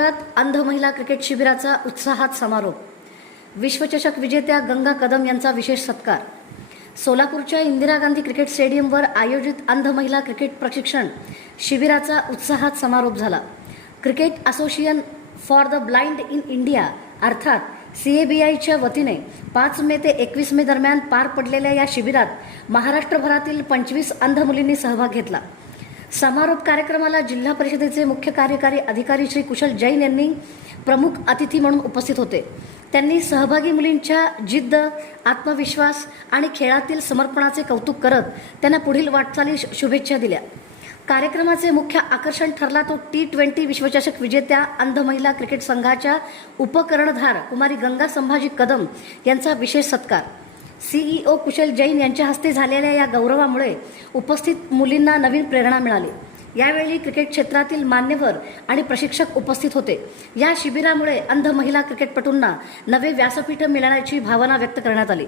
सोलापुरात अंध महिला क्रिकेट शिबिराचा उत्साहात समारोप. विश्वचषक विजेत्या गंगा कदम यांचा विशेष सत्कार. सोलापूरच्या इंदिरा गांधी क्रिकेट स्टेडियमवर आयोजित अंध महिला क्रिकेट प्रशिक्षण शिबिराचा उत्साहात समारोप झाला. Cricket association for the blind in India अर्थात CABIच्या वतीने 5 मे ते 21 मे दरम्यान पार पडलेल्या या शिबिरात महाराष्ट्रभरातील 25 अंध मुलींनी सहभाग घेतला. समारोप कार्यक्रमाला जिल्हा परिषदेचे मुख्य कार्यकारी अधिकारी श्री कुशल जैन यांनी प्रमुख अतिथी म्हणून उपस्थित होते. त्यांनी सहभागी मुलींच्या जिद्द, आत्मविश्वास आणि खेळातील समर्पणाचे कौतुक करत त्यांना पुढील वाटचालीस शुभेच्छा दिल्या. कार्यक्रमाचे मुख्य आकर्षण ठरला तो T20 विश्वचषक विजेत्या अंध महिला क्रिकेट संघाच्या उपकर्णधार कुमारी गंगा संभाजी कदम यांचा विशेष सत्कार. CEO कुशल जैन यांच्या हस्ते झालेल्या या गौरवामुळे उपस्थित मुलींना नवीन प्रेरणा मिळाली. यावेळी क्रिकेट क्षेत्रातील मान्यवर आणि प्रशिक्षक उपस्थित होते. या शिबिरामुळे अंध महिला क्रिकेटपटूंना नवे व्यासपीठ मिळण्याची भावना व्यक्त करण्यात आली.